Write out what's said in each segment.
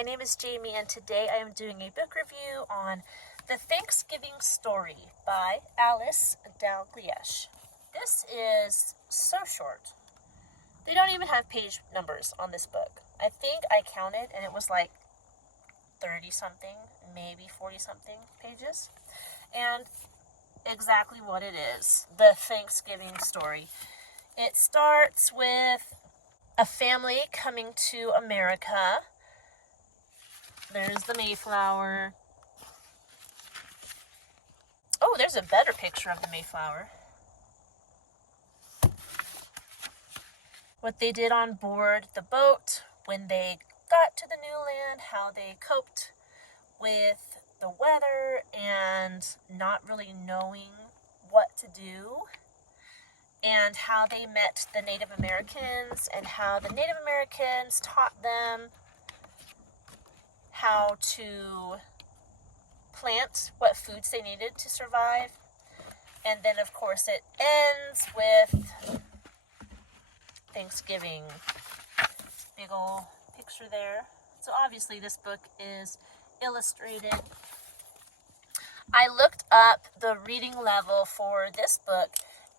my name is Jamie, and today I am doing a book review on The Thanksgiving Story by Alice Dalgliesh. This is so short. They don't even have page numbers on this book. I think I counted, and it was like 30-something, maybe 40-something pages. And exactly what it is, The Thanksgiving Story. It starts with a family coming to America. There's the Mayflower. Oh, there's a better picture of the Mayflower. What they did on board the boat when they got to the new land, how they coped with the weather and not really knowing what to do, and how they met the Native Americans and how the Native Americans taught them how to plant what foods they needed to survive. And then, of course, it ends with Thanksgiving. Big old picture there. So obviously this book is illustrated. I looked up the reading level for this book,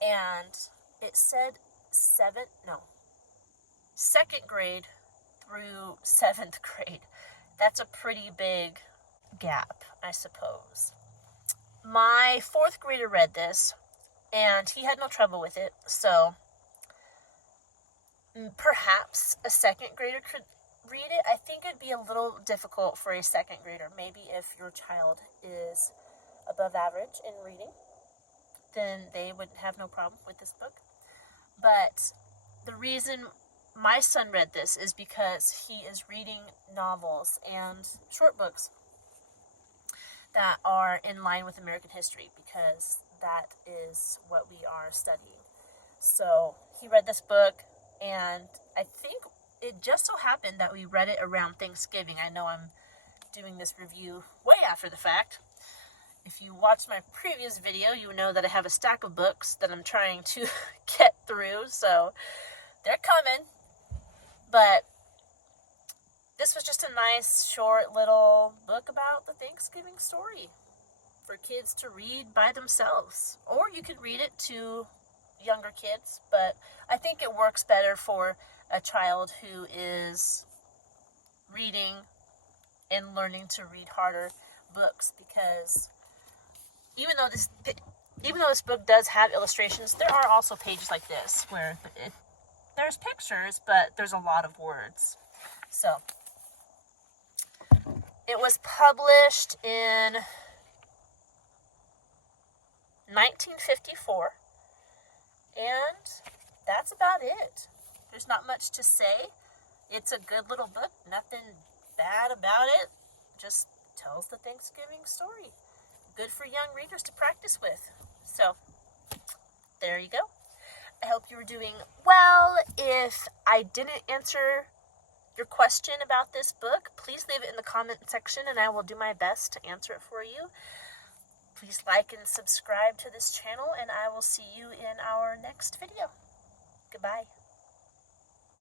and it said second grade through 7th grade. That's a pretty big gap, I suppose. My 4th grader read this, and he had no trouble with it, so perhaps a 2nd grader could read it. I think it'd be a little difficult for a 2nd grader. Maybe if your child is above average in reading, then they would have no problem with this book. But the reason my son read this is because he is reading novels and short books that are in line with American history, because that is what we are studying. So he read this book, and I think it just so happened that we read it around Thanksgiving. I know I'm doing this review way after the fact. If you watched my previous video, you know that I have a stack of books that I'm trying to get through, so they're coming. But this was just a nice, short little book about the Thanksgiving story for kids to read by themselves. Or you could read it to younger kids, but I think it works better for a child who is reading and learning to read harder books, because even though this book does have illustrations, there are also pages like this where there's pictures, but there's a lot of words. So it was published in 1954, and that's about it. There's not much to say. It's a good little book. Nothing bad about it. Just tells the Thanksgiving story. Good for young readers to practice with. So, there you go. I hope you were doing well. If I didn't answer your question about this book, please leave it in the comment section, and I will do my best to answer it for you. Please like and subscribe to this channel, and I will see you in our next video. Goodbye.